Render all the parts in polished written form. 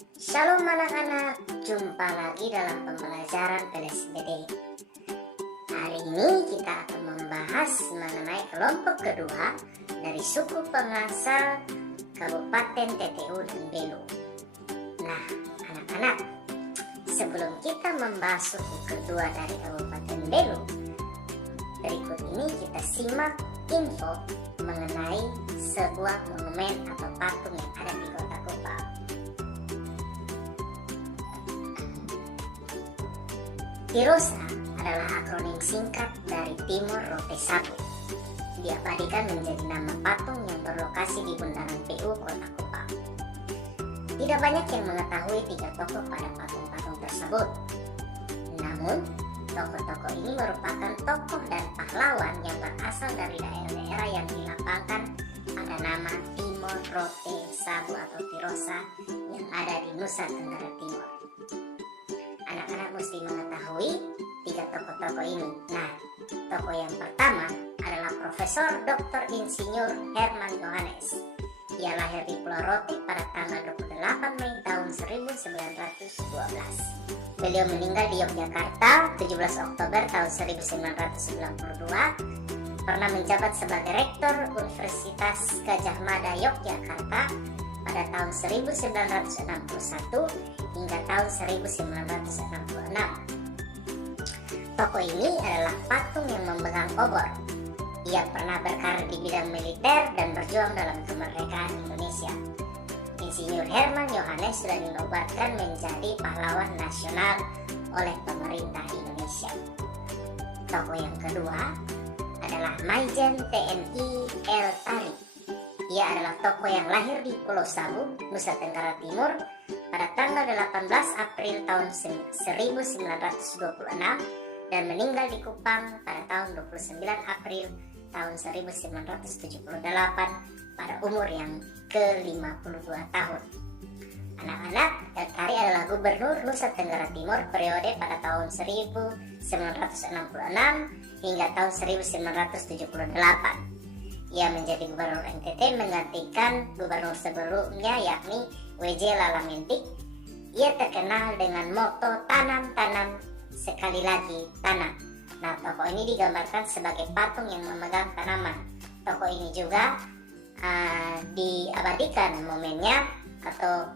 Shalom anak-anak, jumpa lagi dalam pembelajaran PLSBD. Hari ini kita akan membahas mengenai kelompok kedua dari suku pengasal Kabupaten TTU dan Belu. Nah, anak-anak, sebelum kita membahas suku kedua dari Kabupaten Belu, berikut ini kita simak info mengenai sebuah monumen atau patung yang ada di Kota Kupang. Tirosa adalah akronim singkat dari Timor Rote Sabu. Diabadikan menjadi nama patung yang berlokasi di bundaran PU Kota Kupang. Tidak banyak yang mengetahui tiga tokoh pada patung-patung tersebut. Namun, tokoh-tokoh ini merupakan tokoh dan pahlawan yang berasal dari daerah-daerah yang dilapangkan pada nama Timor Rote Sabu atau Tirosa yang ada di Nusa Tenggara Timur. Anak-anak mesti mengetahui tiga tokoh-tokoh ini. Nah, tokoh yang pertama adalah Profesor Dr. Insinyur Herman Yohanes. Ia lahir di Pulau Rote pada tanggal 28 Mei tahun 1912. Beliau meninggal di Yogyakarta 17 Oktober tahun 1992. Pernah menjabat sebagai Rektor Universitas Gadjah Mada Yogyakarta pada tahun 1961 hingga tahun 1966. Tokoh ini adalah patung yang memegang obor. Ia pernah berkarir di bidang militer dan berjuang dalam kemerdekaan Indonesia. Insinyur Herman Yohanes sudah dinobatkan menjadi pahlawan nasional oleh pemerintah Indonesia. Tokoh yang kedua adalah Maijen TNI El Tari. Ia adalah tokoh yang lahir di Pulau Sabu, Nusa Tenggara Timur pada tanggal 18 April tahun 1926 dan meninggal di Kupang pada tahun 29 April tahun 1978 pada umur yang ke-52 tahun. Anak-anak, El Tari adalah Gubernur Nusa Tenggara Timur periode pada tahun 1966 hingga tahun 1978. Ia menjadi Gubernur NTT menggantikan gubernur sebelumnya yakni W.J. Lalamintik. Ia terkenal dengan moto tanam-tanam sekali lagi tanam. Nah, tokoh ini digambarkan sebagai patung yang memegang tanaman. Tokoh ini juga diabadikan momennya atau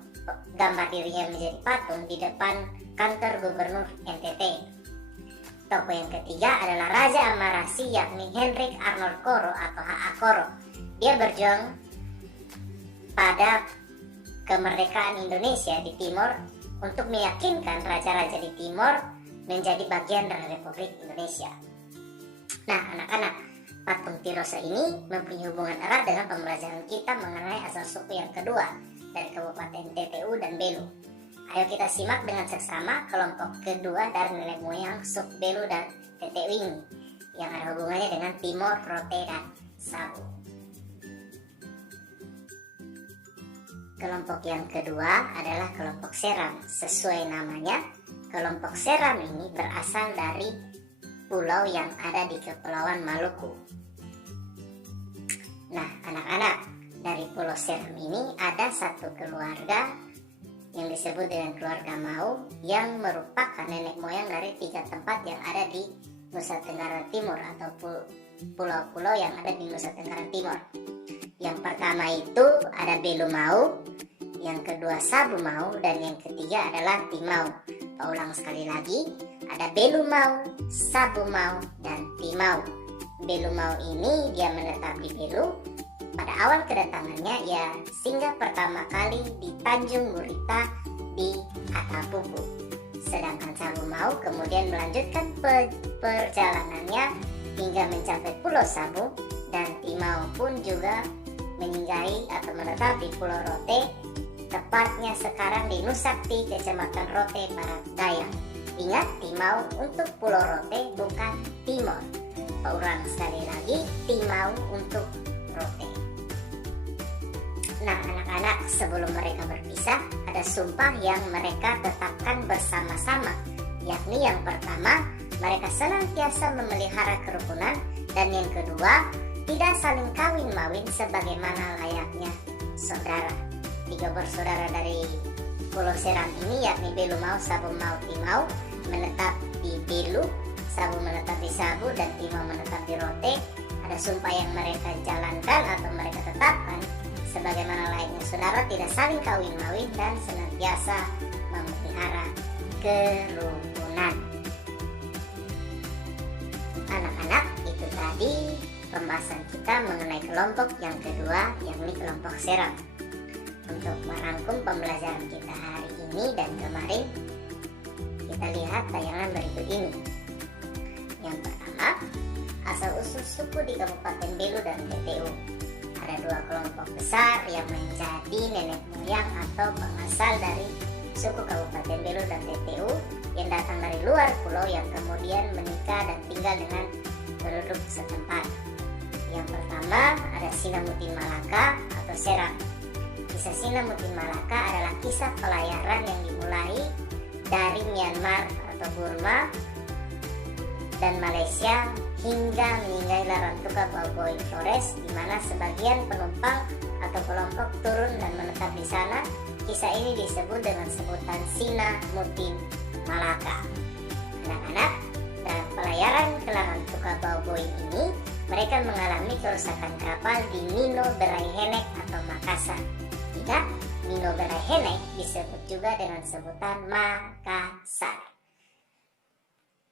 gambar dirinya menjadi patung di depan kantor gubernur NTT. Tokoh yang ketiga adalah Raja Amarasi yakni Hendrik Arnold Koro atau H.A. Koro. Dia berjuang pada kemerdekaan Indonesia di Timor untuk meyakinkan raja-raja di Timor menjadi bagian dari Republik Indonesia. Nah, anak-anak, patung Tirosa ini mempunyai hubungan erat dengan pembelajaran kita mengenai asal suku yang kedua dari Kabupaten TTU dan Belu. Ayo kita simak dengan seksama kelompok kedua dari nenek moyang suku Belu dan TTU ini yang ada hubungannya dengan Timor, Rote, dan Sabu. Kelompok yang kedua adalah kelompok Seram. Sesuai namanya, kelompok Seram ini berasal dari pulau yang ada di Kepulauan Maluku. Nah, anak-anak, dari Pulau Seram ini ada satu keluarga yang disebut dengan keluarga Mau yang merupakan nenek moyang dari tiga tempat yang ada di Nusa Tenggara Timur atau pulau-pulau yang ada di Nusa Tenggara Timur. Yang pertama itu ada Belu Mau, yang kedua Sabu Mau, dan yang ketiga adalah Timau. Ulang sekali lagi, ada Belu Mau, Sabu Mau, dan Timau. Belu Mau ini dia menetap di Belu. Pada awal kedatangannya ia singgah pertama kali di Tanjung Gurita di Atapupu. Sedangkan Sabu Mau kemudian melanjutkan perjalanannya hingga mencapai Pulau Sabu, dan Timau pun juga menyinggahi atau menetap di Pulau Rote, tepatnya sekarang di Nusakti, Kecamatan Rote, Barat Daya. Ingat, Timau untuk Pulau Rote bukan Timor. Ulang sekali lagi, Timau untuk Rote. Nah, anak-anak, sebelum mereka berpisah, ada sumpah yang mereka tetapkan bersama-sama, yakni yang pertama, mereka senantiasa memelihara kerukunan, dan yang kedua, tidak saling kawin-mawin sebagaimana layaknya saudara. Tiga bersaudara dari Pulau Seram ini, yakni Belu Mau, Sabu Mau, Timau, menetap di Belu, Sabu menetap di Sabu, dan Timau menetap di Rote. Ada sumpah yang mereka jalankan atau mereka tetapkan sebagaimana layaknya saudara, tidak saling kawin mawin dan senantiasa memelihara kerukunan. Anak-anak, itu tadi pembahasan kita mengenai kelompok yang kedua, yakni kelompok Seram. Untuk merangkum pembelajaran kita hari ini dan kemarin, kita lihat tayangan berikut ini. Yang pertama, asal-usul suku di Kabupaten Belu dan TTU. Ada dua kelompok besar yang menjadi nenek moyang atau pengasal dari suku Kabupaten Belu dan TTU yang datang dari luar pulau, yang kemudian menikah dan tinggal dengan penduduk setempat. Yang pertama ada Sinamutin Malaka atau Seram. Kisah Sinamutin Malaka adalah kisah pelayaran yang dimulai dari Myanmar atau Burma dan Malaysia hingga menyinggahi Larantuka Baoboi Flores, di mana sebagian penumpang atau kelompok turun dan menetap di sana. Kisah ini disebut dengan sebutan Sinamutin Malaka. Anak-anak, dalam pelayaran ke Larantuka Baoboi ini, mereka mengalami kerusakan kapal di Nino Beraihenek atau Makassar. Tidak, Nino Beraihenek disebut juga dengan sebutan Makassar.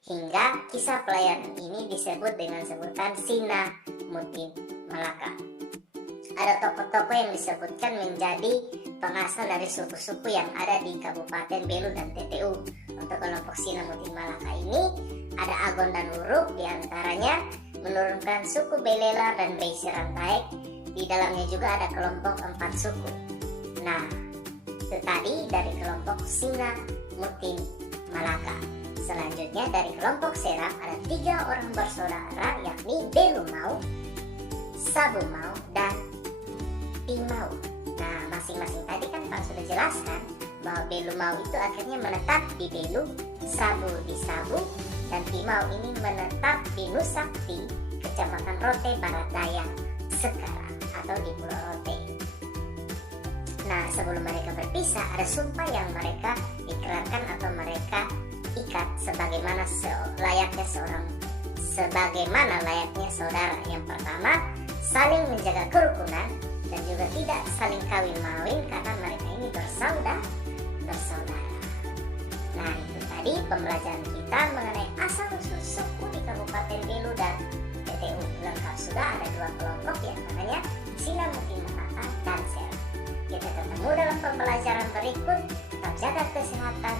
Hingga kisah pelayaran ini disebut dengan sebutan Sinamutin Malaka. Ada tokoh-tokoh yang disebutkan menjadi pengasal dari suku-suku yang ada di Kabupaten Belu dan TTU. Untuk kelompok Sinamutin Malaka ini ada Agon dan Uruk, diantaranya menurunkan suku Belela dan Bei Serantaek. Di dalamnya juga ada kelompok 4 suku. Nah, itu tadi dari kelompok Sinamutin Malaka. Selanjutnya dari kelompok Seram ada 3 orang bersaudara, yakni Belu Mau, Sabu Mau, dan Timau. Nah, masing-masing tadi kan Pak sudah jelaskan bahwa Belu Mau itu akhirnya menetap di Belu, Sabu di Sabu, dan Timau ini menetap di Nusakti, Kecamatan Rote Barat Daya sekarang atau di Pulau Rote. Nah, sebelum mereka berpisah ada sumpah yang mereka ikrarkan atau mereka ikat sebagaimana layaknya saudara. Yang pertama, saling menjaga kerukunan dan juga tidak saling kawin mawin karena mereka ini bersaudara. Nah, itu tadi pembelajaran kita mengenai asal-usul suku di Kabupaten Belu dan TTU. Lengkap sudah, ada 2 kelompok yang namanya Sinamutin Malaka dan Seram. Kita ketemu dalam pembelajaran berikut. Tetap jaga kesehatan